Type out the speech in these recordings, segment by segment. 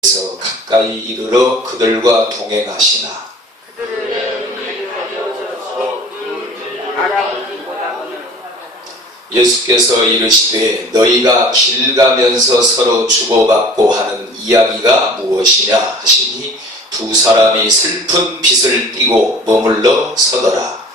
그래서 가까이 이르러 그들과 동행하시나 예수께서 이르시되 너희가 길 가면서 서로 주고받고 하는 이야기가 무엇이냐 하시니 두 사람이 슬픈 빛을 띠고 머물러 서더라.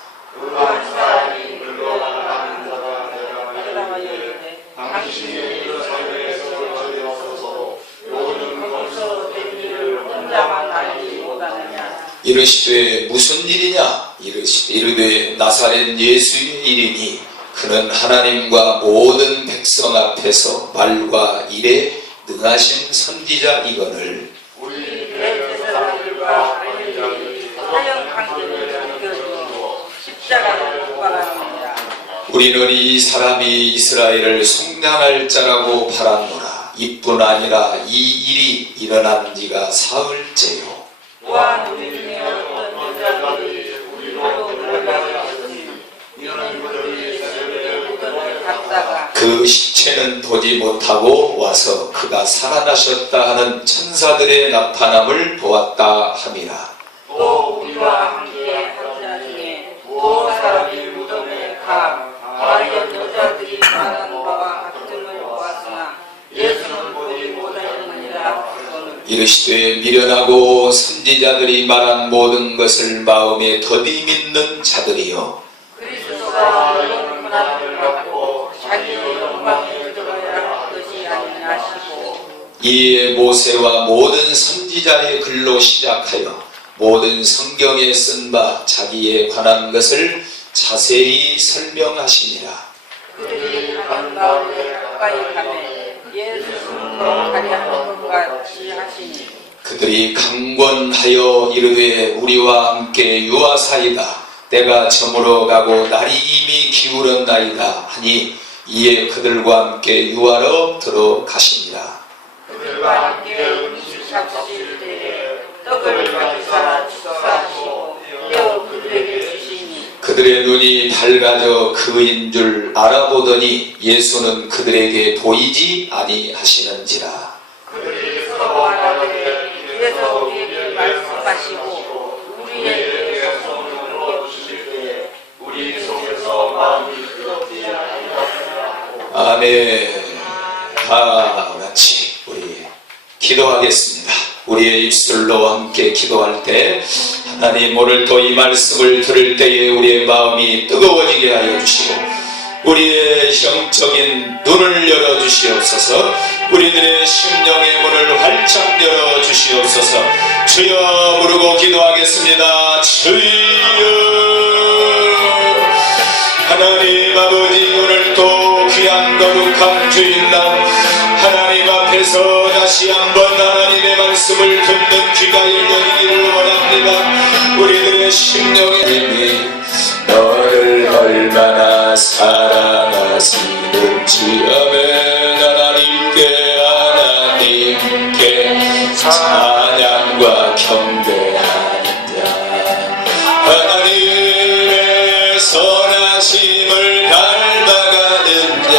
이르시되 무슨 일이냐? 이르되 나사렛 예수의 일이니 그는 하나님과 모든 백성 앞에서 말과 일에 능하신 선지자이거늘 우리 대제사장들과 사형 강제를 지켜주고 십자가를 못 박았느니라. 우리는 이 사람이 이스라엘을 속량할 자라고 바랐노라. 이뿐 아니라 이 일이 일어난 지가 사흘째요. 또한 우리 중에 어떤 여자들이 우리로 놀라셨으니 이는 그들이 예수의 무덤을 갔다가 그 시체는 보지 못하고 와서 그가 살아나셨다 하는 천사들의 나타남을 보았다 함이라. 또 우리와 함께 한 자 중에 두 사람이 무덤에 가 과연 여자들이 말한 바와 같음을 보았으나 예수는 보지 못하였느니라. 이르시되 미련하고 선지자들이 말한 모든 것을 마음에 더디 믿는 자들이요 그리스도가 영원함을 받고 자기의 영광에 들어야 할 것이 아니냐 하시고 이에 모세와 모든 선지자의 글로 시작하여 모든 성경에 쓴 바 자기에 관한 것을 자세히 설명하시니라. 그들이 가는 가운데 가까이 가매 예수 손으로 가려 하는 것 같이 하시니 그들이 강권하여 이르되 우리와 함께 유하사이다. 때가 저물어 가고 날이 이미 기울었나이다 하니 이에 그들과 함께 유하러 들어가시니라. 그들과 함께 음식 잡수실 때에 떡을 가지사 축사하시고 떼어 그들에게 주시니 그들의 눈이 밝아져 그인 줄 알아보더니 예수는 그들에게 보이지 아니하시는지라. 그들이 서로 말하되 주께서 우리에게 말씀하시고 우리에게 성령으로 주실 때 우리 속에서 마음이 뜨겁지 아니하시냐고. 아멘. 다 같이 우리 기도하겠습니다. 우리의 입술로 함께 기도할 때 하나님 오늘 또 이 말씀을 들을 때에 우리의 마음이 뜨거워지게 하여 주시고 우리의 영적인 눈을 열어주시옵소서. 우리들의 심령의 문을 활짝 열어주시옵소서. 주여 부르고 기도하겠습니다. 주여 하나님 아버지 오늘 또 귀한 거룩한 주일날 하나님 앞에서 다시 한번 하나님의 말씀을 듣는 귀가 열리기를 원합니다. 우리들의 심령의 힘이 너를 얼마나 사랑하시는지 아멘. 하나님께 찬양과 경배하는 자 하나님의 선하심을 닮아가는 자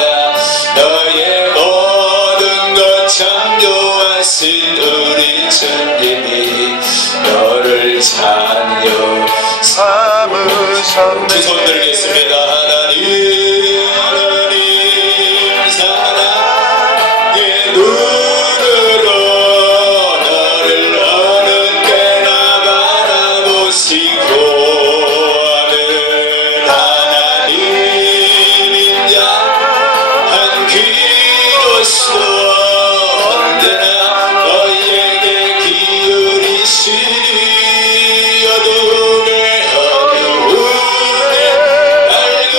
너의 모든 것 창조하신 우리 주님이 너를 자녀 삼으셨네. 두 손 들겠습니다. 하나님 사랑의 눈으로 너를 어느 때나 바라보시고 하나님인 자한 귀로서 언제나 너희에게 기울이시리 어둠의 어두운 밝은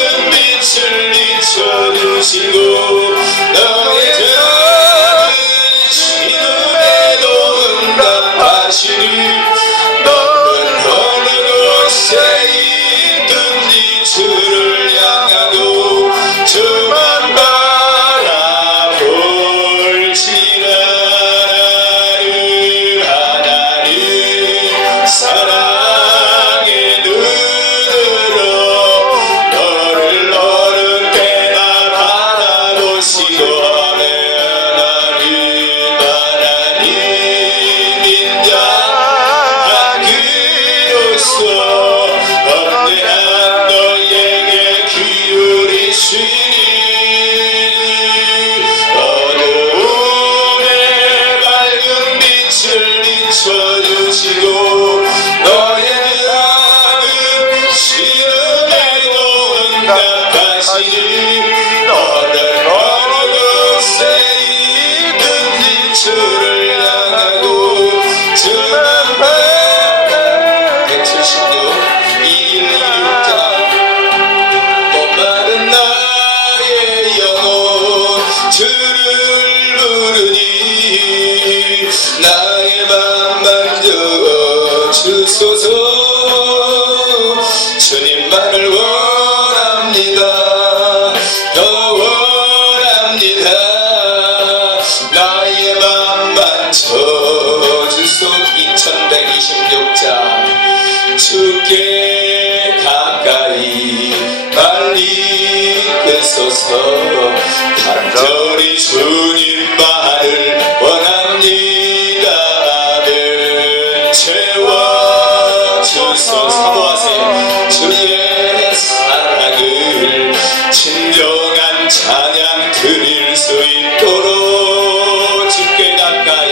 나의 맘 만져 주소서. 주님만을 원합니다. 더 원합니다. 나의 맘 만져 주소. 2126장. 주께 가까이 날 이끄소서. 간절히 주님만을 원합니다. 아멘. 채워주소. 사모하세요. 주의 사랑을 진정한 찬양 드릴 수 있도록 주께 가까이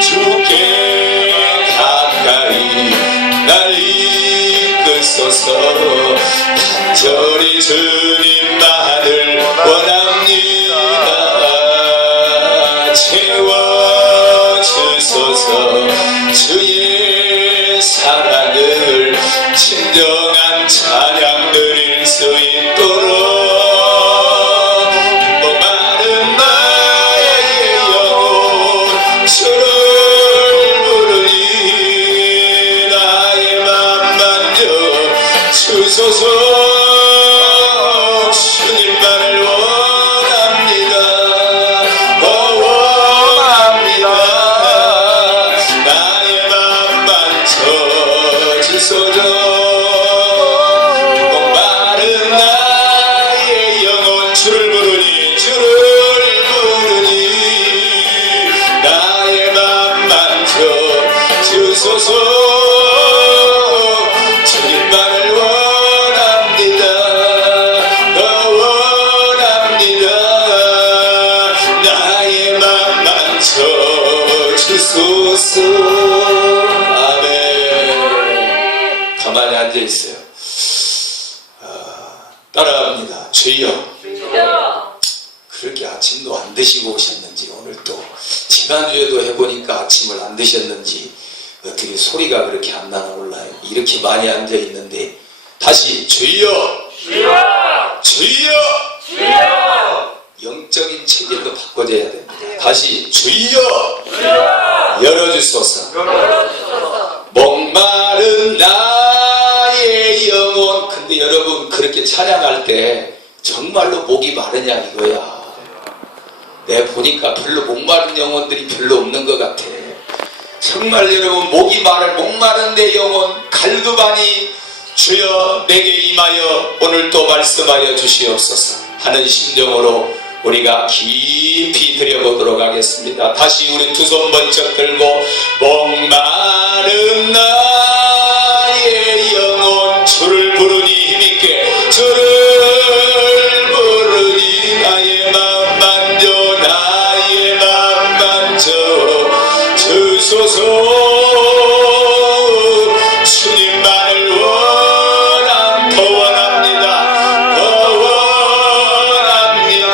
주께 가까이 날 이끄소서. 간절히 주님만을 원합니다. 채워주소서. 주의 사랑을 진정한 찬양 드릴 수 있도록. 목마른 나의 영혼 주를 부르니 나의 맘 만져 주소서. 주님만을 원합니다. 원합니다. 나의 맘 만져 주소서. 목마른 나의 영혼 주를 부르니 주를 부르니 나의 맘 만져 주소서. 주님만을 원합니다. 더 원합니다. 나의 맘 만져 주소서. 아멘. 가만히 앉아있어요. 따라합니다. 주여. 그렇게 아침도 안 드시고 오셨는지, 오늘 또 지난주에도 해보니까 아침을 안 드셨는지 어떻게 소리가 그렇게 안 나나 몰라요. 이렇게 많이 앉아있는데 다시 주여. 주여. 주여. 주여. 영적인 체질도 바꿔줘야 됩니다. 다시 주여. 주여. 열어주소서. 열어주소서. 목마른 나의 영혼. 근데 여러분 그렇게 찬양할 때 정말로 목이 마르냐 이거야. 내가 보니까 별로 목마른 영혼들이 별로 없는 것 같아. 정말 여러분 목마른 내 영혼 갈급하니 주여 내게 임하여 오늘도 말씀하여 주시옵소서 하는 심정으로 우리가 깊이 드려보도록 하겠습니다. 다시 우리 두 손 번쩍 들고 목마른 나의 영혼 주를 부르니 힘있게 주를 부르니 나의 맘 만져 나의 맘 만져 주소서. 주님만을 더 원합니다. 더 원합니다.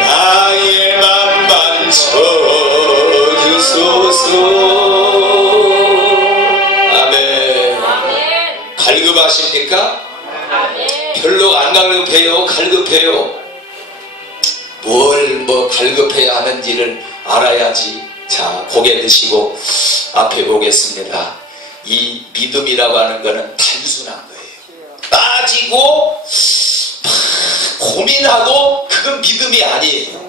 나의 맘 만져 주소서. 아멘. 갈급하십니까? 별로 안 갈급해요? 갈급해요? 뭘 갈급해야 하는지를 알아야지. 자, 고개 드시고 앞에 보겠습니다. 이 믿음이라고 하는 것은 단순한 거예요. 따지고 고민하고 그건 믿음이 아니에요.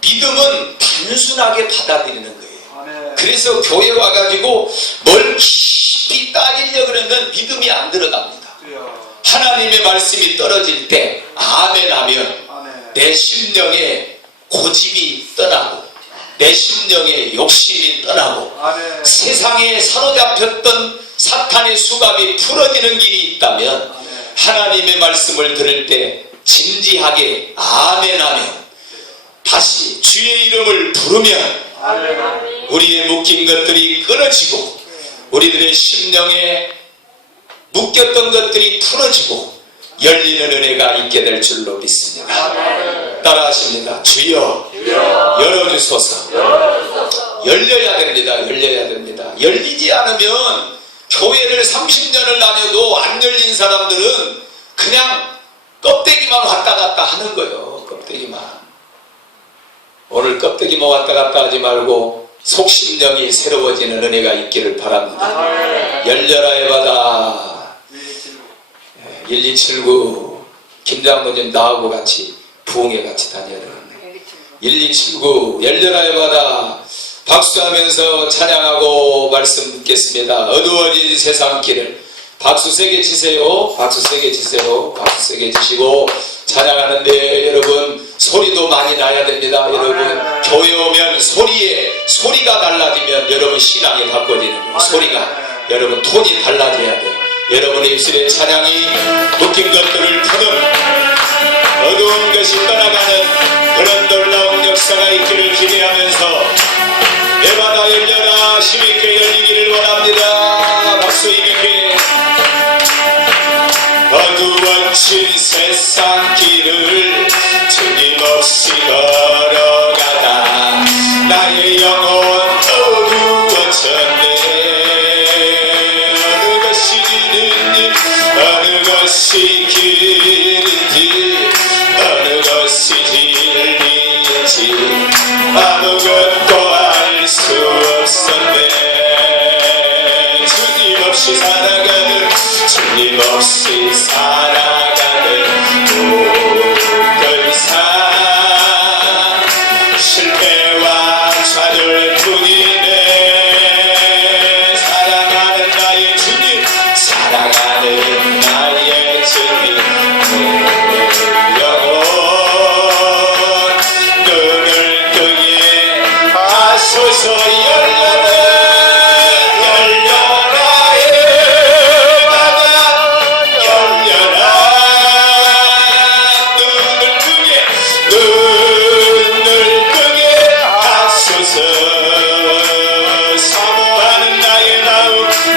믿음은 단순하게 받아들이는 거예요. 그래서 교회 와가지고 뭘 깊이 따지려고 그러면 믿음이 안 들어갑니다. 하나님의 말씀이 떨어질 때 아멘 하면 내 심령에 고집이 떠나고 내 심령에 욕심이 떠나고 세상에 사로잡혔던 사탄의 수갑이 풀어지는 길이 있다면 하나님의 말씀을 들을 때 진지하게 아멘 하면 다시 주의 이름을 부르면 우리의 묶인 것들이 끊어지고 우리들의 심령에 묶였던 것들이 풀어지고 열리는 은혜가 있게 될 줄로 믿습니다. 따라하십니다. 주여, 열어주소서. 열려야 됩니다. 열려야 됩니다. 열리지 않으면 교회를 30년을 다녀도 안 열린 사람들은 그냥 껍데기만 왔다 갔다 하는 거예요. 껍데기만. 오늘 껍데기만 왔다 갔다 하지 말고 속심령이 새로워지는 은혜가 있기를 바랍니다. 열려라의 바다 1279 김장로님 나하고 같이 부흥회 같이 다녀요. 1279 열려라의 바다 박수하면서 찬양하고 말씀 듣겠습니다. 어두워진 세상길을 박수 세게 치세요. 박수 세게 치세요. 박수 세게 치시고 찬양하는데 여러분 소리도 많이 나야 됩니다. 여러분 교회 오면 소리가 달라지면 여러분 신앙이 바꿔지는 거예요. 소리가 여러분 톤이 달라져야 돼요. 여러분의 입술에 찬양이 묶인 것들을 푸는 어두운 것이 떠나가는 그런 놀라운 역사가 있기를 기대하면서 내 바다 열려라 힘있게 열리기를 원합니다. 박수 힘있게. 어두워진 세상 길을 주님 없이 걸어가다 나의 영혼 어두워졌네. 어느 것이 길인지 어느 것이 길인지 어느 것이 진리인지 아무것도 알 수 없었네. 주님 없이 살아가는 주님 없이 살아가는 모든 삶 실패와 좌절뿐이네. 사랑하는 나의 주님 사랑하는 나의 주님 영원 눈을 뜨게 하소서. 열려라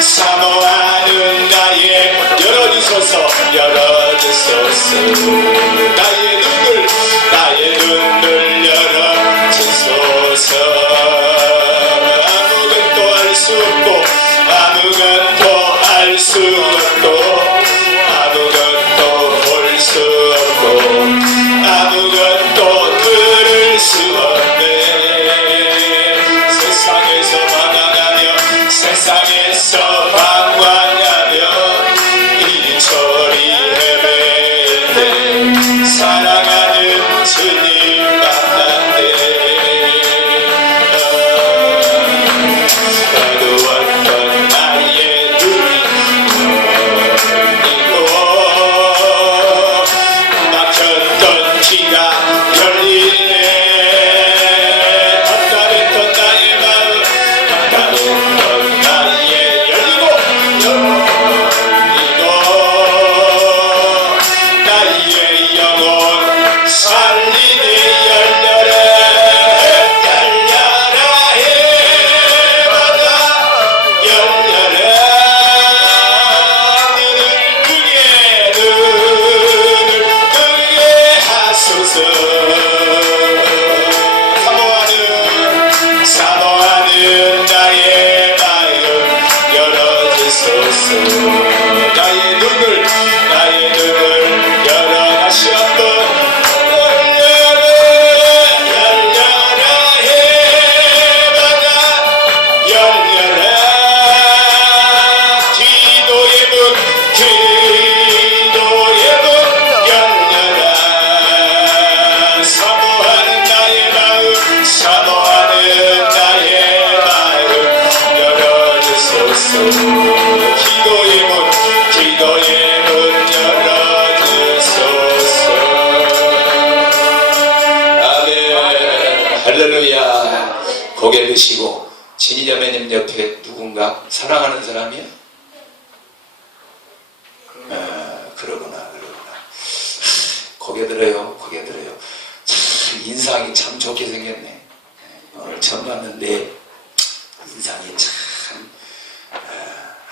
사모하는 나의 열어주소서. 나의 눈을 열어주소서. 아무것도 알 수 없고 아무것도 알 수 없고 아무것도 볼 수 없고 아무것도 들을 수 없네. 세상에서 방황하며 세상에서 방황하며 이리저리 헤맬 때 사랑하는 주님 만났네. 어두웠던 나의 눈이 열리고 막혔던 귀가 열리네. 답답했던 나의 마음 답답했던 나의 열리고 나의 영혼 살리니 열려라 해바다 열려라. 눈을 뜨게 하소서. 사모하는 나의 마음 열어주소서. 나의 눈을 열어 다시 한번 열려라 해바다 열려라. 기도의 문 열려라. 사모하는 나의 마음 사모하는 나의 마음 열어주소서. 기도의 문 열어주소서. 아멘. 할렐루야. 고개 드시고 진이자매님 옆에 누군가 사랑하는 사람이야? 그러구나. 고개 들어요. 참 인상이 참 좋게 생겼네. 오늘 처음 봤는데 인상이 참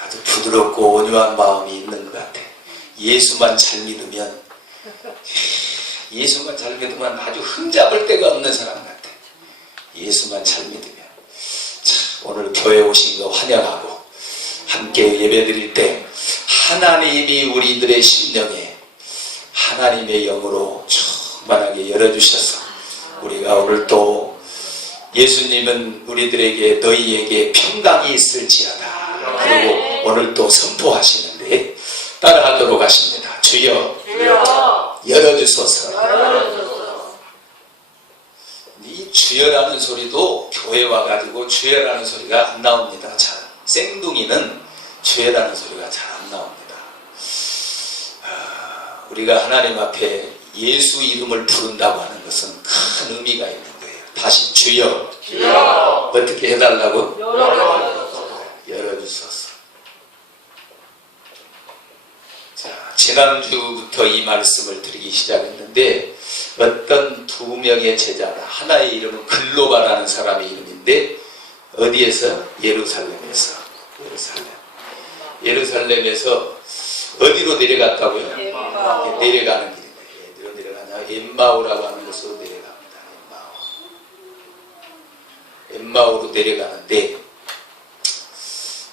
아주 부드럽고 온유한 마음이 있는 것 같아. 예수만 잘 믿으면 아주 흠잡을 데가 없는 사람 같아. 예수만 잘 믿으면. 참 오늘 교회 오신 거 환영하고 함께 예배 드릴 때 하나님이 우리들의 심령에 하나님의 영으로 충만하게 열어주셔서 우리가 오늘 또 예수님은 우리들에게 너희에게 평강이 있을지어다. 그리고 오늘 또 선포하시는데 따라하도록 하십니다. 주여 열어주소서. 이 주여라는 소리도 교회 와가지고 주여라는 소리가 안 나옵니다. 잘 생둥이는 주여라는 소리가 잘 안 나옵니다. 우리가 하나님 앞에 예수 이름을 부른다고 하는 것은 큰 의미가 있는 거예요. 다시 주여 어떻게 해달라고? 열어주소서. 자, 지난주부터 이 말씀을 드리기 시작했는데 어떤 두 명의 제자가, 하나의 이름은 글로바라는 사람의 이름인데 어디에서? 예루살렘에서. 예루살렘에서 어디로 내려갔다고요? 내려가는 길입니다. 어디로 내려가냐? 엠마오라고 하는 곳으로 내려갑니다. 엠마오로 내려가는데,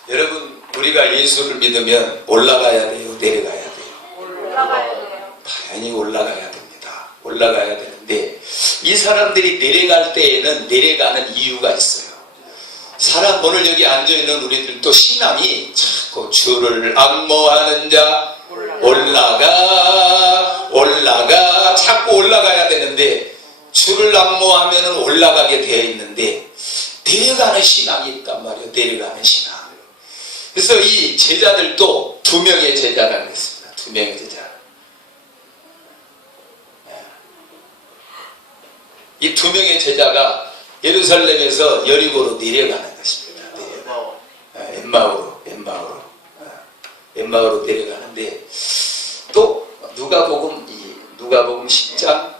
여러분 우리가 예수를 믿으면 올라가야 돼요? 내려가야 돼요? 당연히 올라가야 됩니다. 올라가야 되는데 이 사람들이 내려갈 때에는 내려가는 이유가 있어요. 사람, 오늘 여기 앉아있는 우리들도 신앙이 자꾸 주를 앙모하는 자 올라가 자꾸 올라가야 되는데, 주를 앙모하면 올라가게 되어 있는데 내려가는 신앙이 있단 말이에요. 내려가는 신앙. 그래서 이 제자들도 두 명의 제자라 그랬습니다. 두 명의 제자. 이 두 명의 제자가 예루살렘에서 여리고로 내려가는 것입니다. 엠마오로 내려가는데, 또 누가복음 10장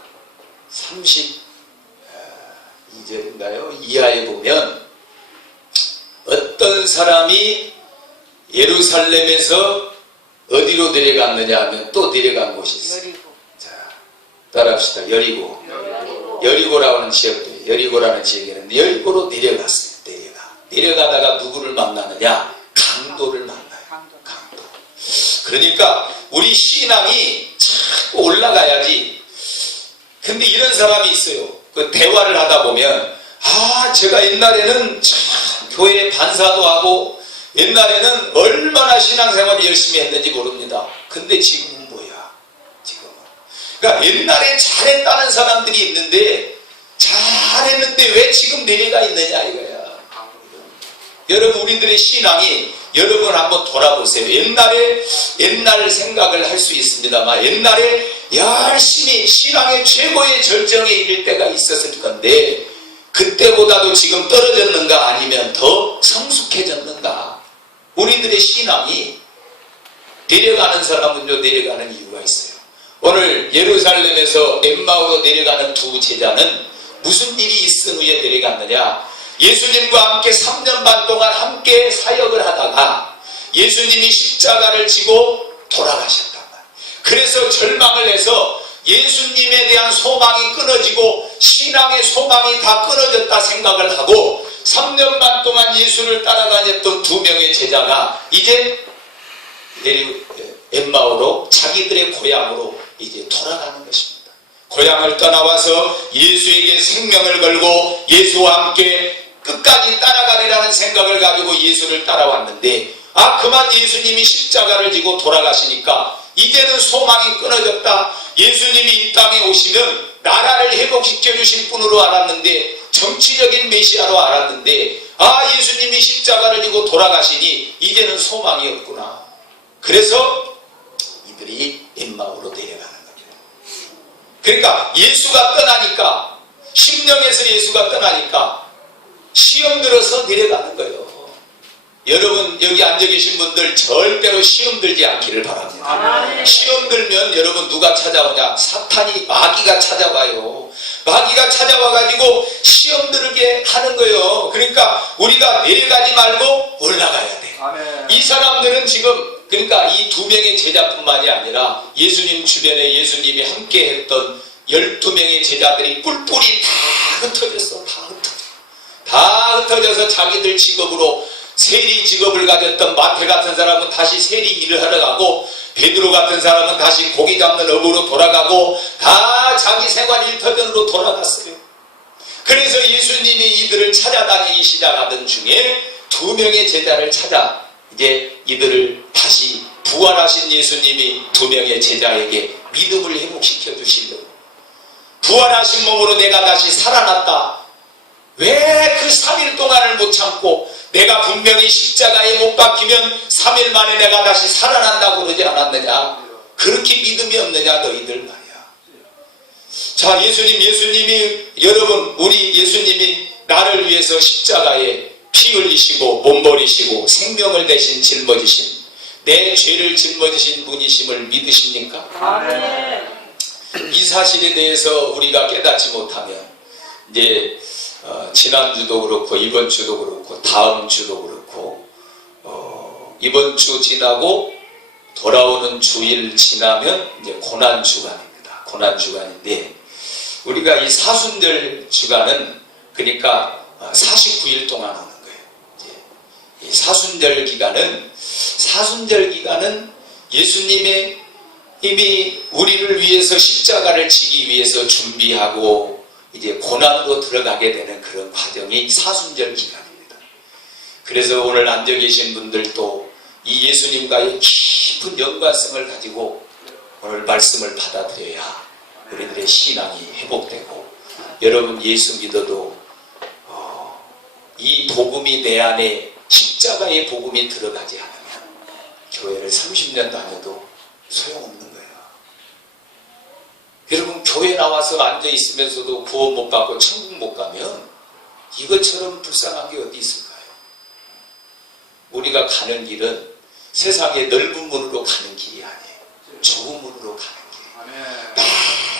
32절인가요? 이하에 보면 어떤 사람이 예루살렘에서 어디로 내려갔느냐 하면 또 내려간 곳이 있어요. 자, 따라합시다. 여리고라는 지역이에요. 여리고라는 지역이었는데 여리고로 내려갔어요. 내려가다가 누구를 만나느냐? 강도를 만나요. 강도. 그러니까 우리 신앙이 자꾸 올라가야지. 근데 이런 사람이 있어요. 그 대화를 하다 보면, 제가 옛날에는 참 교회 반사도 하고 옛날에는 얼마나 신앙생활을 열심히 했는지 모릅니다. 근데 지금은 뭐야? 그러니까 옛날에 잘했다는 사람들이 있는데, 잘했는데 왜 지금 내려가 있느냐 이거야. 여러분, 우리들의 신앙이, 여러분 한번 돌아보세요. 옛날 생각을 할 수 있습니다만 옛날에 열심히 신앙의 최고의 절정에 이를 때가 있었을 건데 그때보다도 지금 떨어졌는가 아니면 더 성숙해졌는가? 우리들의 신앙이 내려가는 사람은요, 내려가는 이유가 있어요. 오늘 예루살렘에서 엠마오로 내려가는 두 제자는 무슨 일이 있은 후에 내려갔느냐? 예수님과 함께 3년 반 동안 함께 사역을 하다가 예수님이 십자가를 지고 돌아가셨단 말이에요. 그래서 절망을 해서 예수님에 대한 소망이 끊어지고 신앙의 소망이 다 끊어졌다 생각을 하고 3년 반 동안 예수를 따라다녔던 두 명의 제자가 이제 엠마오로, 자기들의 고향으로 이제 돌아가는 것입니다. 고향을 떠나와서 예수에게 생명을 걸고 예수와 함께 끝까지 따라가리라는 생각을 가지고 예수를 따라왔는데, 그만 예수님이 십자가를 지고 돌아가시니까 이제는 소망이 끊어졌다. 예수님이 이 땅에 오시면 나라를 회복시켜 주실 분으로 알았는데, 정치적인 메시아로 알았는데, 예수님이 십자가를 지고 돌아가시니 이제는 소망이 없구나. 그래서 이들이 엠마오로 내려가는 겁니다. 그러니까 예수가 떠나니까, 심령에서 예수가 떠나니까 시험 들어서 내려가는 거예요. 여러분, 여기 앉아 계신 분들 절대로 시험 들지 않기를 바랍니다. 시험 들면 여러분 누가 찾아오냐? 사탄이, 마귀가 찾아와요. 마귀가 찾아와가지고 시험 들게 하는 거예요. 그러니까 우리가 내려가지 말고 올라가야 돼. 이 사람들은 지금, 그러니까 이 두 명의 제자뿐만이 아니라 예수님 주변에 예수님이 함께 했던 12명의 제자들이 뿔뿔이 다 흩어졌어. 다 흩어져서 자기들 직업으로, 세리 직업을 가졌던 마태 같은 사람은 다시 세리 일을 하러 가고, 베드로 같은 사람은 다시 고기 잡는 업으로 돌아가고, 다 자기 생활 일터전으로 돌아갔어요. 그래서 예수님이 이들을 찾아다니기 시작하던 중에 2명의 제자를 찾아 이제 이들을 다시 부활하신 예수님이 2명의 제자에게 믿음을 회복시켜 주시려고, 부활하신 몸으로 내가 다시 살아났다, 왜 그 3일 동안을 못 참고 내가 분명히 십자가에 못 박히면 3일 만에 내가 다시 살아난다고 그러지 않았느냐, 그렇게 믿음이 없느냐 너희들 말이야. 자, 예수님이 여러분, 우리 예수님이 나를 위해서 십자가에 피 흘리시고 몸 버리시고 생명을 대신 짊어지신, 내 죄를 짊어지신 분이심을 믿으십니까? 아멘. 이 사실에 대해서 우리가 깨닫지 못하면 이제 지난주도 그렇고 이번 주도 그렇고 다음 주도 그렇고 이번 주 지나고 돌아오는 주일 지나면 이제 고난주간입니다. 고난주간인데, 우리가 이 사순절 주간은 그러니까 49일 동안 오는 거예요. 이 사순절 기간은 예수님의 이미 우리를 위해서 십자가를 지기 위해서 준비하고 이제 고난으로 들어가게 되는 그런 과정이 사순절 기간입니다. 그래서 오늘 앉아 계신 분들도 이 예수님과의 깊은 연관성을 가지고 오늘 말씀을 받아들여야 우리들의 신앙이 회복되고, 여러분 예수 믿어도 이 복음이 내 안에, 십자가의 복음이 들어가지 않으면 교회를 30년 다녀도 소용없는 거예요. 여러분, 교회 나와서 앉아 있으면서도 구원 못 받고 천국 못 가면 이것처럼 불쌍한 게 어디 있을까요? 우리가 가는 길은 세상의 넓은 문으로 가는 길이 아니에요. 좁은 문으로 가는 길이에요.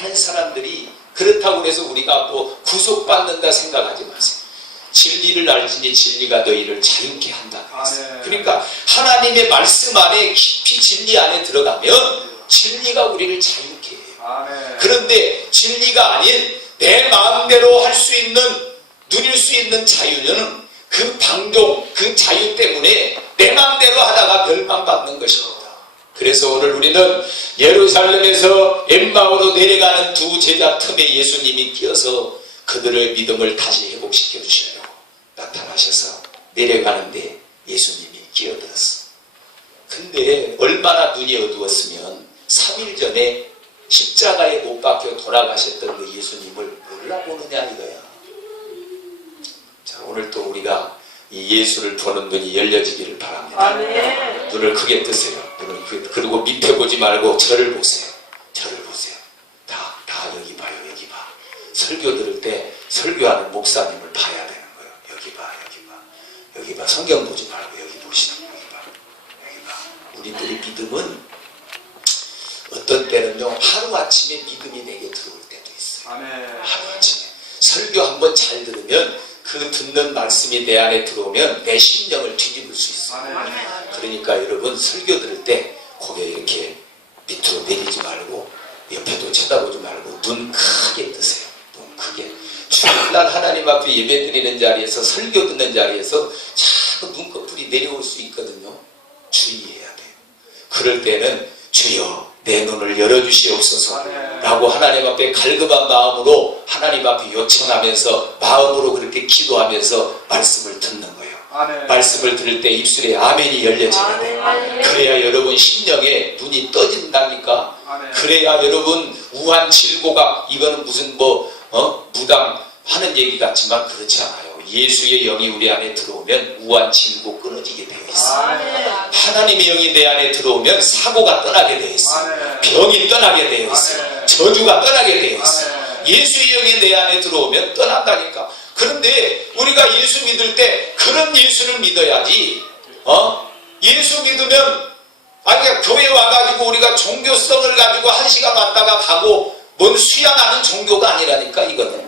많은 사람들이 그렇다고 해서 우리가 뭐 구속받는다 생각하지 마세요. 진리를 알지니 진리가 너희를 자유케 한다 그랬어요. 그러니까 하나님의 말씀 안에 깊이 진리 안에 들어가면 진리가 우리를 자유케 해요. 그런데 진리가 아닌 내 마음대로 할 수 있는, 누릴 수 있는 자유는 그 방종, 그 자유 때문에 내 마음대로 하다가 멸망받는 것입니다. 그래서 오늘 우리는 예루살렘에서 엠마오로 내려가는 2 제자 틈에 예수님이 끼어서 그들의 믿음을 다시 회복시켜 주시려고 나타나셔서 내려가는데 예수님이 끼어들었어. 근데 얼마나 눈이 어두웠으면 3일 전에 십자가에 못 박혀 돌아가셨던 그 예수님을 몰라보느냐 이거야. 자, 오늘 또 우리가 이 예수를 보는 눈이 열려지기를 바랍니다. 아멘. 눈을 크게 뜨세요. 눈을 크게, 그리고 밑에 보지 말고 저를 보세요. 저를 보세요. 다 여기 봐요. 여기 봐. 설교 들을 때 설교하는 목사님을 봐야 되는 거예요. 여기 봐. 여기 봐. 성경 보지 말고 여기 보시는, 여기 봐. 우리들의 믿음은 어떤 때는요, 하루아침에 믿음이 내게 들어올 때도 있어요. 하루아침에 설교 한번 잘 들으면 그 듣는 말씀이 내 안에 들어오면 내 심령을 뒤집을 수 있어요. 그러니까 여러분, 설교 들을 때 고개 이렇게 밑으로 내리지 말고 옆에도 쳐다보지 말고 눈 크게 뜨세요. 눈 크게. 주일날 하나님 앞에 예배 드리는 자리에서, 설교 듣는 자리에서 자꾸 눈꺼풀이 내려올 수 있거든요. 주의해야 돼요. 그럴 때는 주여 내 눈을 열어주시옵소서 라고 하나님 앞에 갈급한 마음으로 하나님 앞에 요청하면서 마음으로 그렇게 기도하면서 말씀을 듣는 거예요. 말씀을 들을 때 입술에 아멘이 열려져야 돼요. 그래야 여러분 심령에 눈이 떠진다니까. 그래야 여러분 우한 질고가, 이거는 무슨 무당 하는 얘기 같지만 그렇지 않아요. 예수의 영이 우리 안에 들어오면 우한 질고 끊어지게 되어 있어요. 하나님의 영이 내 안에 들어오면 사고가 떠나게 되어 있어요. 병이 떠나게 되어 있어요. 저주가 떠나게 되어 있어요. 예수의 영이 내 안에 들어오면 떠난다니까. 그런데 우리가 예수 믿을 때 그런 예수를 믿어야지. 예수 믿으면 그냥 교회 와가지고 우리가 종교성을 가지고 1시간 왔다가 가고 뭔 수양하는 종교가 아니라니까. 이거는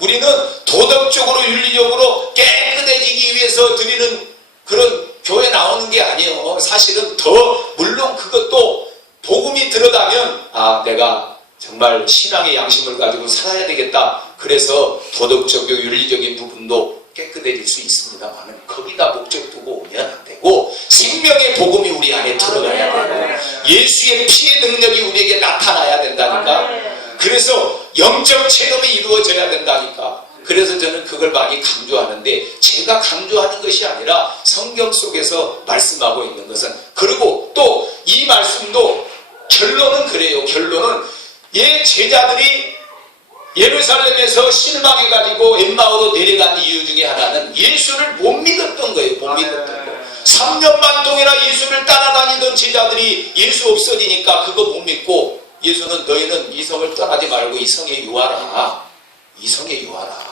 우리는 도덕적으로 윤리적으로 깨끗해지기 위해서 드리는 그런 교회 나오는 게 아니에요. 사실은 더 물론 그것도 복음이 들어가면 내가 정말 신앙의 양심을 가지고 살아야 되겠다. 그래서 도덕적이고 윤리적인 부분도 깨끗해질 수 있습니다만 거기다 목적 두고 오면 안 되고 생명의 복음이 우리 안에 들어가야 되고 예수의 피의 능력이 우리에게 나타나야 된다니까. 그래서 영적 체험이 이루어져야 된다니까. 그래서 저는 그걸 많이 강조하는데, 제가 강조하는 것이 아니라 성경 속에서 말씀하고 있는 것은, 그리고 또 이 말씀도 결론은 그래요. 결론은 제자들이 예루살렘에서 실망해가지고 엠마오로 내려간 이유 중에 하나는 예수를 못 믿었던 거예요. 못 믿었던 거. 3년 반 동이나 예수를 따라다니던 제자들이 예수 없어지니까 그거 못 믿고, 예수는 너희는 이 성을 떠나지 말고 이 성에 유하라. 이 성에 유하라.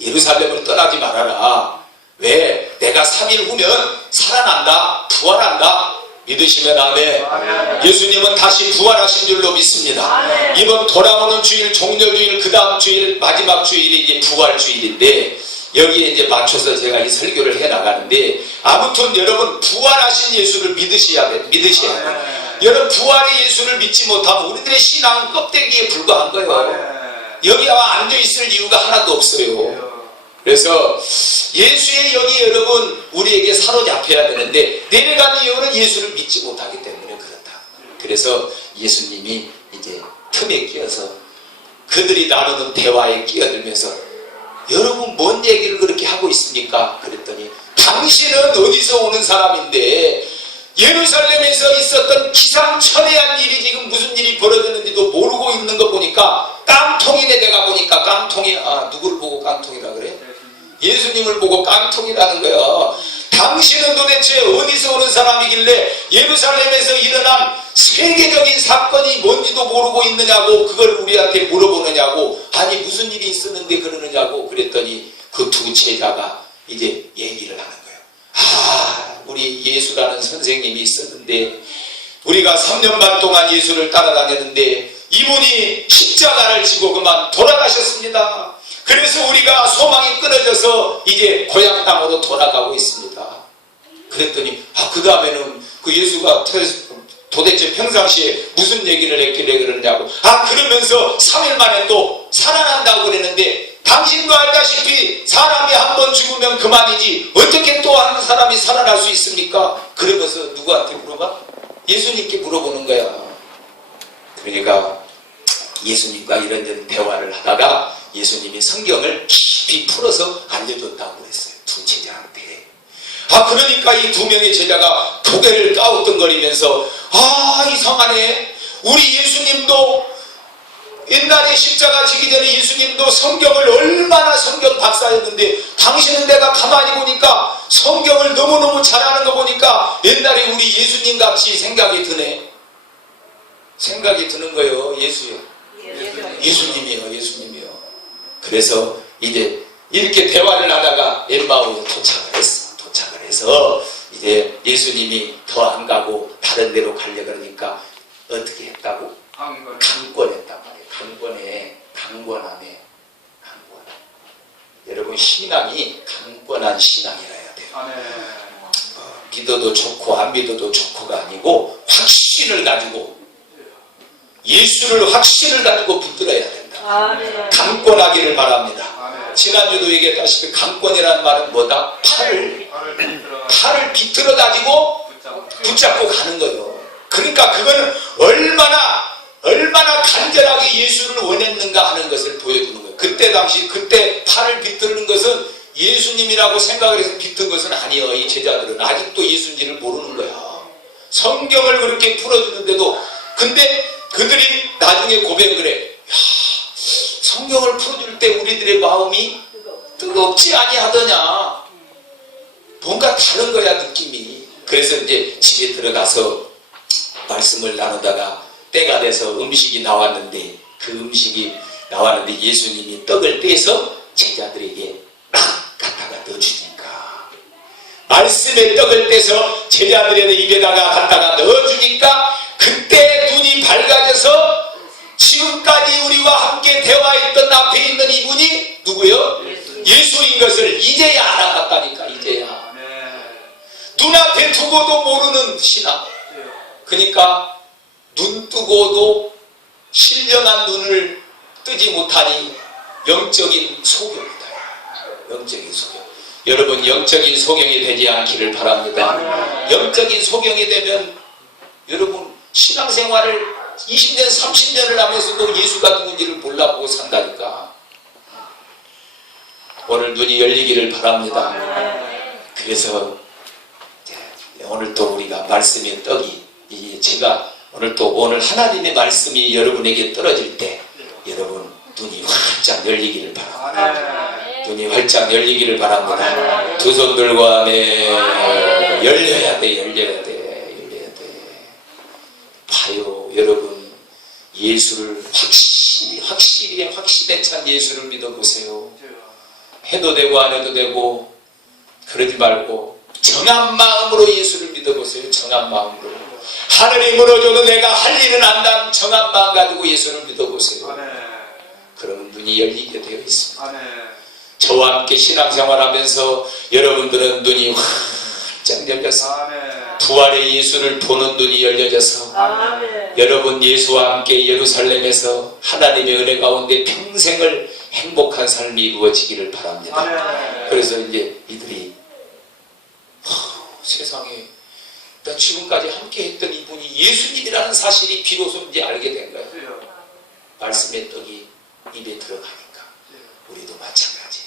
예루살렘을 떠나지 말아라. 왜? 내가 3일 후면 살아난다. 부활한다. 믿으시면 아멘. 예수님은 다시 부활하신 줄로 믿습니다. 이번 돌아오는 주일, 종려주일, 그 다음 주일, 마지막 주일이 이제 부활주일인데, 여기에 이제 맞춰서 제가 이 설교를 해 나가는데, 아무튼 여러분 부활하신 예수를 믿으셔야 돼요. 여러분 부활의 예수를 믿지 못하면 우리들의 신앙은 껍데기에 불과한 거예요. 여기 와 앉아있을 이유가 하나도 없어요. 그래서 예수의 영이 여러분 우리에게 사로잡혀야 되는데, 내려간 이유는 예수를 믿지 못하기 때문에 그렇다. 그래서 예수님이 이제 틈에 끼어서 그들이 나누는 대화에 끼어들면서, 여러분 뭔 얘기를 그렇게 하고 있습니까? 그랬더니, 당신은 어디서 오는 사람인데 예루살렘에서 있었던 기상천외한 일이 지금 무슨 일이 벌어졌는지도 모르고 있는 거 보니까 깡통이네. 내가 보니까 깡통이, 누구를 보고 깡통이라 그래? 예수님을 보고 깡통이라는 거야. 당신은 도대체 어디서 오는 사람이길래 예루살렘에서 일어난 세계적인 사건이 뭔지도 모르고 있느냐고, 그걸 우리한테 물어보느냐고, 아니 무슨 일이 있었는데 그러느냐고. 그랬더니 그 두 제자가 이제 얘기를 하는 거예요. 우리 예수라는 선생님이 있었는데, 우리가 3년 반 동안 예수를 따라다녔는데 이분이 십자가를 지고 그만 돌아가셨습니다. 그래서 우리가 소망이 끊어져서 이제 고향 땅으로 돌아가고 있습니다. 그랬더니 그 다음에는 그 예수가 도대체 평상시에 무슨 얘기를 했길래 그러냐고, 그러면서 3일 만에 또 살아난다고 그랬는데, 당신도 알다시피 사람이 한 번 죽으면 그만이지 어떻게 또 한 사람이 살아날 수 있습니까? 그러면서 누구한테 물어봐? 예수님께 물어보는 거야. 그러니까 예수님과 이런저런 대화를 하다가 예수님이 성경을 깊이 풀어서 알려줬다고 그랬어요. 두 제자한테. 그러니까 이 두 명의 제자가 고개를 까우뚱거리면서, 이상하네. 우리 예수님도 옛날에 십자가 지기 전에 예수님도 성경을 얼마나 성경 박사였는데, 당신은 내가 가만히 보니까 성경을 너무너무 잘하는 거 보니까 옛날에 우리 예수님 같이 생각이 드네. 생각이 드는 거예요. 예수님이요. 그래서 이제 이렇게 대화를 하다가 엠마오에 도착을 해서 이제 예수님이 더 안 가고 다른 데로 가려 그러니까 어떻게 했다고? 강권했단 말이에요. 강권하네. 여러분 신앙이 강권한 신앙이라 해야 돼요. 믿어도 좋고 안 믿어도 좋고가 아니고 확신을 가지고, 예수를 확신을 가지고 붙들어야 된다. 강권하기를 바랍니다. 지난주도 얘기했다시피 강권이라는 말은 뭐다? 팔을 비틀어 가지고 붙잡고 가는 거예요. 그러니까 그거는 얼마나 간절하게 예수를 원했는가 하는 것을 보여주는 거예요. 그때 팔을 비틀는 것은 예수님이라고 생각을 해서 비튼 것은 아니에요. 이 제자들은 아직도 예수인지를 모르는 거야. 성경을 그렇게 풀어주는데도, 근데 그들이 나중에 고백을 해. 성경을 풀어줄 때 우리들의 마음이 뜨겁지 아니하더냐. 뭔가 다른 거야, 느낌이. 그래서 이제 집에 들어가서 말씀을 나누다가 때가 돼서 음식이 나왔는데, 그 음식이 나왔는데 예수님이 떡을 떼서 제자들에게 막 갖다가 넣어주니까, 말씀의 떡을 떼서 제자들의 입에다가 갖다가 넣어주니까 그때 눈이 밝아져서 지금까지 우리와 함께 대화했던 앞에 있는 이분이 누구요? 예수인 것을 이제야 알아갔다니까. 이제야. 눈앞에 두고도 모르는 신앙. 그러니까 눈 뜨고도 신령한 눈을 뜨지 못하니 영적인 소경이다. 영적인 소경. 여러분 영적인 소경이 되지 않기를 바랍니다. 영적인 소경이 되면 여러분 신앙생활을 20년 30년을 하면서도 예수가 누군지를 몰라보고 산다니까. 오늘 눈이 열리기를 바랍니다. 그래서 오늘 또 우리가 말씀의 떡이 제가 오늘 하나님의 말씀이 여러분에게 떨어질 때 여러분 눈이 활짝 열리기를 바랍니다. 눈이 활짝 열리기를 바랍니다. 두 손 들고 아멘. 열려야 돼. 봐요 여러분, 예수를 확실히 찬 예수를 믿어보세요. 해도 되고 안 해도 되고 그러지 말고 정한 마음으로 예수를 믿어보세요. 정한 마음으로. 하늘이 무너져도 내가 할 일은 안다는 정한 마음 가지고 예수를 믿어보세요. 그러면 눈이 열리게 되어 있습니다. 저와 함께 신앙생활하면서 여러분들은 눈이 활짝 열려서 부활의 예수를 보는 눈이 열려져서 여러분 예수와 함께 예루살렘에서 하나님의 은혜 가운데 평생을 행복한 삶이 이루어지기를 바랍니다. 그래서 이제 이들이 세상에 나 지금까지 함께 했던 이분이 예수님이라는 사실이 비로소 이제 알게 된 거예요. 말씀의 떡이 입에 들어가니까 우리도 마찬가지.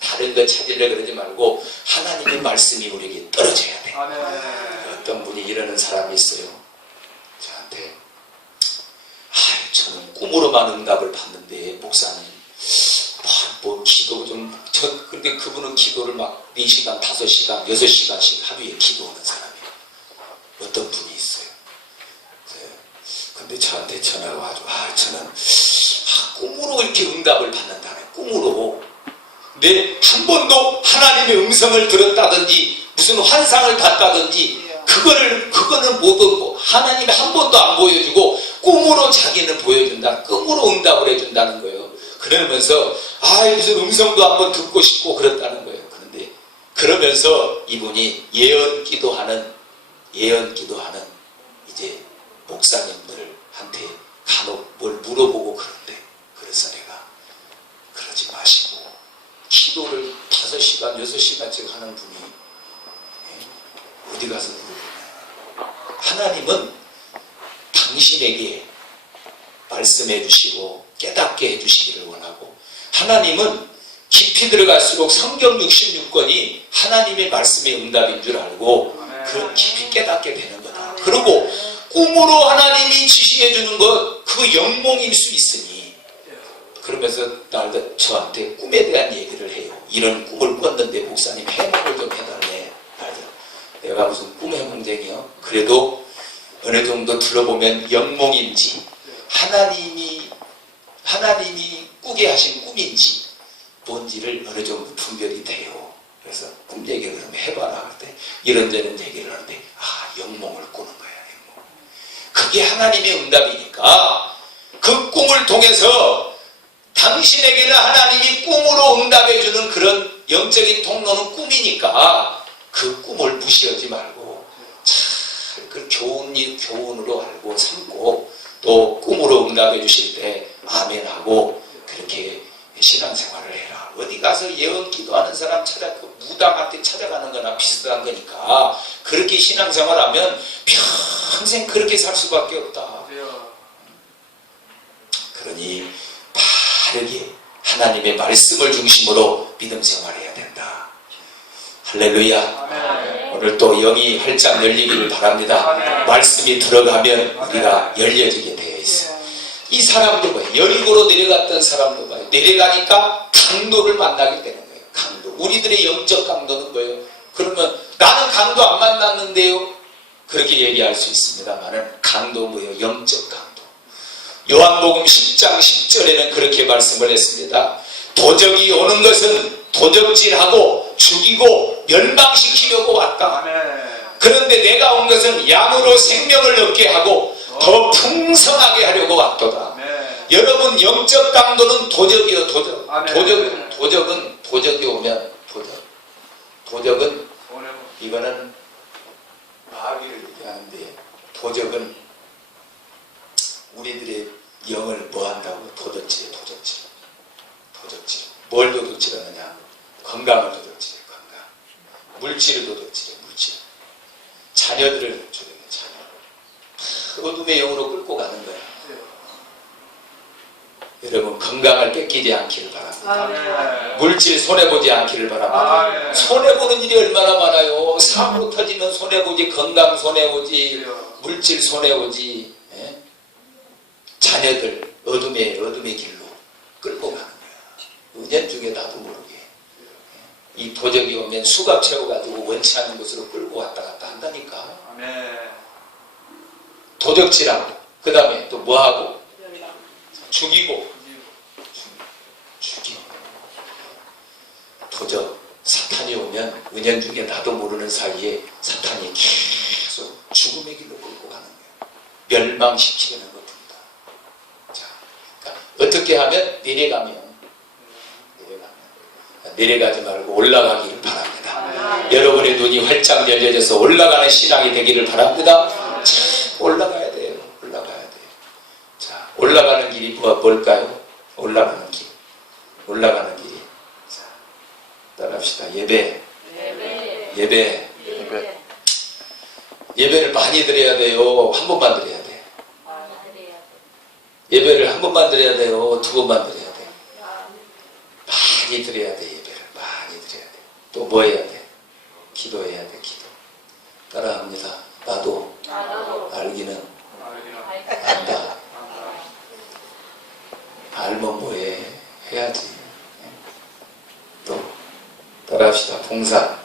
다른 거 찾으려 그러지 말고 하나님의 말씀이 우리에게 떨어져야 돼. 어떤 분이 이러는 사람이 있어요. 저한테 저는 꿈으로만 응답을 받는데 목사님 뭐 기도 좀 근데 그분은 기도를 막 4시간, 5시간, 6시간씩 하루에 기도하는 사람이에요. 어떤 분이 있어요. 근데 저한테 전화가 와가지고 저는 꿈으로 이렇게 응답을 받는다네. 꿈으로. 근데 한 번도 하나님의 음성을 들었다든지 무슨 환상을 봤다든지 그거는 못 얻고 하나님이 한 번도 안 보여주고 꿈으로 자기는 보여준다. 꿈으로 응답을 해준다는 거예요. 그러면서 무슨 음성도 한번 듣고 싶고 그렇다는 거예요. 그런데 그러면서 이분이 예언 기도하는 이제 목사님들한테 간혹 뭘 물어보고 그런데 그래서 내가 그러지 마시고 기도를 5시간, 6시간씩 하는 분이 어디 가서 물어보냐. 하나님은 당신에게 말씀해 주시고 깨닫게 해 주시기를 원하고 하나님은 깊이 들어갈수록 성경 66권이 하나님의 말씀의 응답인 줄 알고 그 깊이 깨닫게 되는 거다. 그리고 꿈으로 하나님이 지시해 주는 것 그 영몽일 수 있으니 그러면서 저한테 꿈에 대한 얘기를 해요. 이런 꿈을 꿨는데 목사님 해몽을 좀 해달래. 내가 무슨 꿈 해몽쟁이요? 그래도 어느 정도 들어보면 영몽인지 하나님이 꾸게 하신 꿈인지 뭔지를 어느 정도 분별이 돼요. 그래서 꿈 얘기를 그러면 해봐라 할 때 이런저런 얘기를 하는데 영몽을 꾸는 거야. 영몽. 그게 하나님의 응답이니까 그 꿈을 통해서 당신에게는 하나님이 꿈으로 응답해주는 그런 영적인 통로는 꿈이니까 그 꿈을 무시하지 말고 잘 그 교훈으로 알고 삼고 또 꿈으로 응답해 주실 때 아멘하고 그렇게 신앙생활을 해라. 어디 가서 예언 기도하는 사람 무당한테 찾아가는 거나 비슷한 거니까 그렇게 신앙생활하면 평생 그렇게 살 수밖에 없다. 그러니 바르게 하나님의 말씀을 중심으로 믿음 생활해야 된다. 할렐루야. 오늘 또 영이 활짝 열리기를 바랍니다. 말씀이 들어가면 우리가 열려지게 되어 있어요. 이 사람도 봐요. 여리고로 내려갔던 사람도 봐요. 내려가니까 강도를 만나게 되는 거예요. 강도. 우리들의 영적 강도는 뭐예요? 그러면 나는 강도 안 만났는데요? 그렇게 얘기할 수 있습니다만은 강도 뭐예요? 영적 강도. 요한복음 10장 10절에는 그렇게 말씀을 했습니다. 도적이 오는 것은 도적질하고 죽이고 멸망시키려고 왔다. 그런데 내가 온 것은 양으로 생명을 얻게 하고 더 풍성하게 하려고 왔도다. 여러분 영적 강도는 도적이요. 도적이 오면 도적은 이거는 마귀를 얘기하는데 도적은 우리들의 영을 뭐한다고? 도둑질해. 뭘 도둑질하느냐? 건강을 도둑질해. 건강. 물질을 도둑질해. 물질. 자녀들을 도둑질해. 자녀. 어둠의 영으로 끌고 가는 거야. 여러분 건강을 뺏기지 않기를 바랍니다. 아멘. 물질 손해보지 않기를 바랍니다. 아멘. 손해보는 일이 얼마나 많아요. 사고 터지면 손해보지, 건강 손해보지, 물질 손해보지. 예? 자녀들 어둠의 길로 끌고 가는 거야. 은연중에 나도 모르게. 이 도적이 오면 수갑 채워가지고 원치 않는 곳으로 끌고 왔다 갔다 한다니까. 아멘. 도적질하고 그 다음에 또 뭐하고? 죽이고. 죽여. 도적 사탄이 오면 은연중에 나도 모르는 사이에 사탄이 계속 죽음의 길로 끌고 가는 거예요. 멸망시키는 것입니다. 자, 그러니까 어떻게 하면 내려가지 말고 올라가기를 바랍니다. 여러분의 눈이 활짝 열려져서 올라가는 신앙이 되기를 바랍니다. 자, 올라가야 돼요. 올라가야 돼요. 자, 올라가는 길이 뭘까요? 올라가는 길. 올라가는 길이. 자, 따라합시다. 예배를 많이 드려야 돼요. 한 번만 드려야 돼요. 예배를 한 번만 드려야 돼요. 두 번만 드려야 돼요. 많이 드려야 돼. 예배를 많이 드려야 돼. 또 뭐 해야 돼? 기도해야 돼. 기도. 따라합니다. 나도 알기는 안다. 알면 뭐해? 해야지. 또 따라합시다. 봉사.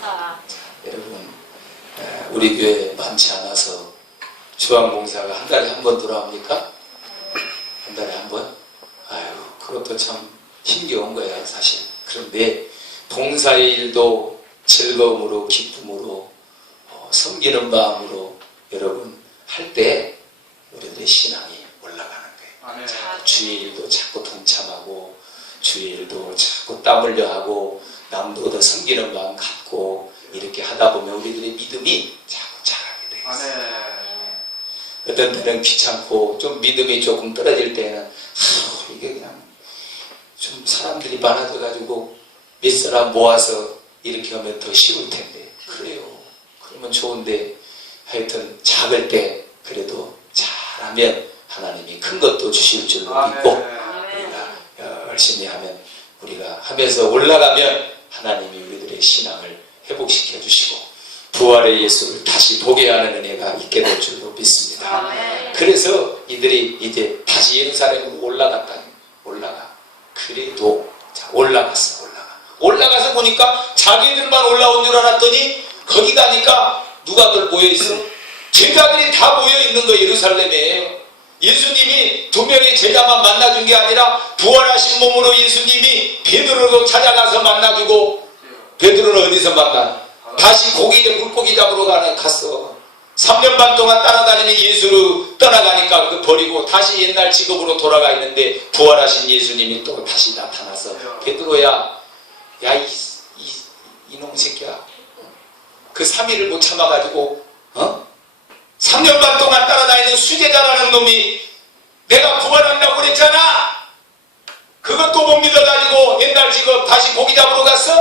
자, 여러분 우리 교회 많지 않아서 주황봉사가 한 달에 한 번 돌아옵니까? 한 달에 한 번? 아유, 그것도 참 힘겨운 거야 사실. 그런데 봉사의 일도 즐거움으로 기쁨으로 섬기는 마음으로 여러분 할 때 우리들의 신앙이 올라가는 거예요. 자, 주의 일도 자꾸 동참하고 주의 일도 자꾸 땀 흘려 하고 남도 더 섬기는 마음 갖고 이렇게 하다 보면 우리들의 믿음이 자꾸 자라게 되겠어요. 어떤 때는 귀찮고 좀 믿음이 조금 떨어질 때는 이게 그냥 좀 사람들이 많아져 가지고 몇 사람 모아서 이렇게 하면 더 쉬울 텐데. 그래요. 그러면 좋은데 하여튼 작을 때 그래도 잘하면 하나님이 큰 것도 주실 줄로 믿고 우리가 열심히 하면 우리가 하면서 올라가면 하나님이 우리들의 신앙을 회복시켜 주시고 부활의 예수를 다시 보게 하는 은혜가 있게 될 줄로 믿습니다. 그래서 이들이 이제 다시 예루살렘으로 올라가. 그래도 자, 올라가서 보니까 자기들만 올라온 줄 알았더니 거기 가니까 누가들 모여있어? 제자들이 다 모여있는 거예요. 예루살렘에. 예수님이 두 명의 제자만 만나준 게 아니라 부활하신 몸으로 예수님이 베드로도 찾아가서 만나주고, 베드로는 어디서 만나? 다시 물고기 잡으러 갔어. 3년 반 동안 따라다니는 예수를 떠나가니까 그 버리고 다시 옛날 직업으로 돌아가 있는데 부활하신 예수님이 또 다시 나타나서 베드로야, 야 이놈 새끼야, 그 3일을 못 참아가지고 3년 반 동안 따라다니는 수제자라는 놈이 내가 부활한다고 그랬잖아. 그것도 못 믿어가지고 옛날 직업 다시 고기 잡으러 갔어?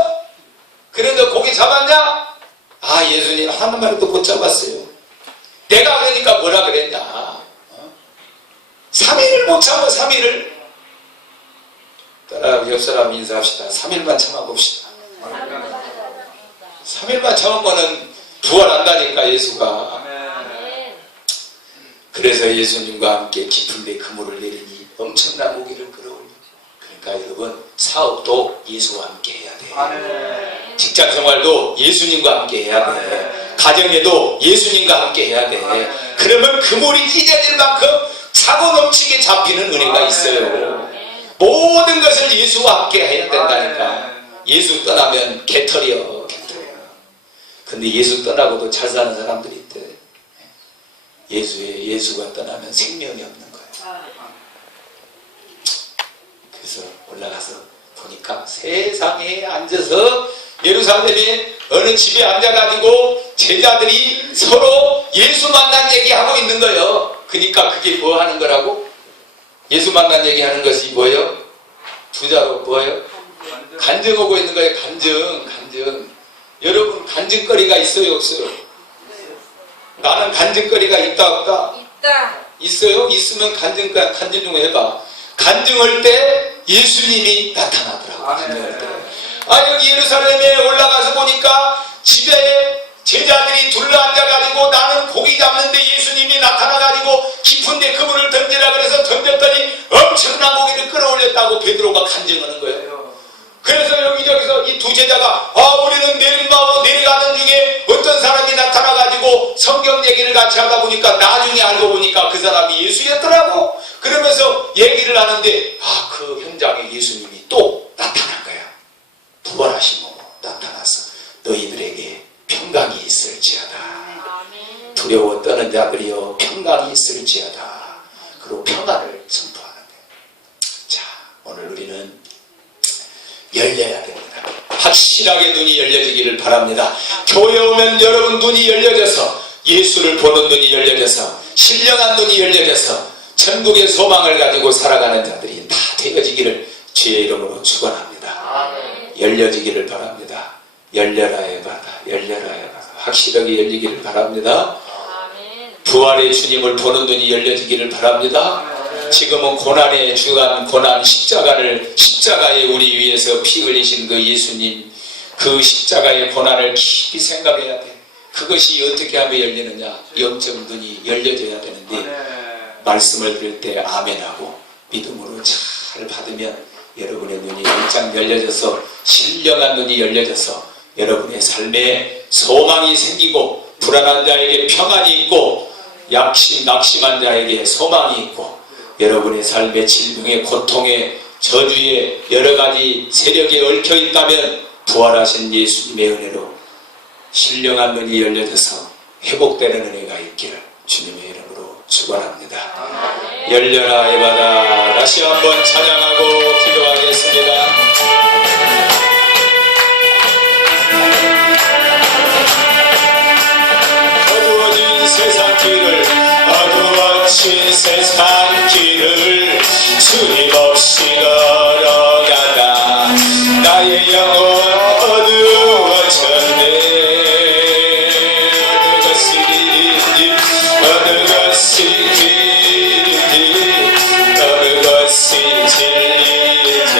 그런데 고기 잡았냐? 아, 예수님 한 마리도 못 잡았어요. 내가 그러니까 뭐라 그랬냐? 3일을 못 참아. 3일을. 따라 옆 사람 인사합시다. 3일만 참아봅시다. 3일만 참으면은 부활한다니까 예수가. 그래서 예수님과 함께 깊은 데 그물을 내리니 엄청난 무게를 끌어올려. 그러니까 여러분, 사업도 예수와 함께 해야 돼. 직장 생활도 예수님과 함께 해야 돼. 가정에도 예수님과 함께 해야 돼. 그러면 그물이 찢어질 만큼 차고 넘치게 잡히는 은혜가 있어요. 모든 것을 예수와 함께 해야 된다니까. 예수 떠나면 개털이요. 근데 예수 떠나고도 잘 사는 사람들이 있대. 예수가 떠나면 생명이 없는 거예요. 그래서 올라가서 보니까 세상에 앉아서 예루살렘에 어느 집에 앉아가지고 제자들이 서로 예수 만난 얘기하고 있는 거예요. 그러니까 그게 뭐 하는 거라고? 예수 만난 얘기하는 것이 뭐예요? 부자로 뭐예요? 간증하고 있는 거예요. 간증. 여러분 간증거리가 있어요, 없어요? 나는 간증거리가 있다, 없다? 있다. 있어요? 있으면 간증 좀 해봐. 간증할 때 예수님이 나타나더라고요. 간증할 때. 여기 예루살렘에 올라가서 보니까 집에 제자들이 둘러앉아가지고 나는 고기 잡는데 예수님이 나타나가지고 깊은데 그물을 던지라 그래서 던졌더니 엄청난 고기를 끌어올렸다고 베드로가 간증하는 거예요. 그래서 여기저기서 이 두 제자가 우리는 내림마으로 내려가는 중에 어떤 사람이 나타나가지고 성경 얘기를 같이 하다 보니까 나중에 알고 보니까 그 사람이 예수였더라고. 그러면서 얘기를 하는데 그 현장에 예수님이 또 나타난 거야. 부활하신 몸으로 나타나서 너희들에게 평강이 있을지어다. 두려워 떠는 자들이여 평강이 있을지어다. 그리고 평안을 선포하는데, 자, 오늘 우리는 열려야 됩니다. 확실하게 눈이 열려지기를 바랍니다. 교회 오면 여러분 눈이 열려져서 예수를 보는 눈이 열려져서 신령한 눈이 열려져서 천국의 소망을 가지고 살아가는 자들이 다 되어지기를 주의 이름으로 축원합니다. 열려지기를 바랍니다. 열려라의 바다, 열려라의 바다, 확실하게 열리기를 바랍니다. 부활의 주님을 보는 눈이 열려지기를 바랍니다. 지금은 고난의 주간 고난 십자가에 우리 위해서 피 흘리신 그 예수님, 그 십자가의 고난을 깊이 생각해야 돼. 그것이 어떻게 하면 열리느냐? 영적 눈이 열려져야 되는데, 말씀을 들을 때 아멘하고 믿음으로 잘 받으면 여러분의 눈이 활짝 열려져서 신령한 눈이 열려져서 여러분의 삶에 소망이 생기고 불안한 자에게 평안이 있고 낙심한 자에게 소망이 있고 여러분의 삶의 질병의 고통의 저주의 여러가지 세력에 얽혀 있다면 부활하신 예수님의 은혜로 신령한 눈이 열려져서 회복되는 은혜가 있기를 주님의 이름으로 축원합니다. 열려라 이 바다. 다시 한번 찬양하고 기도하겠습니다. 어두워진 세상 길을 어두워진 세상 길을 주님 없이 걸어가다 나의 영혼 어두워졌네. 어느 것이 길인지 어느 것이 진리인지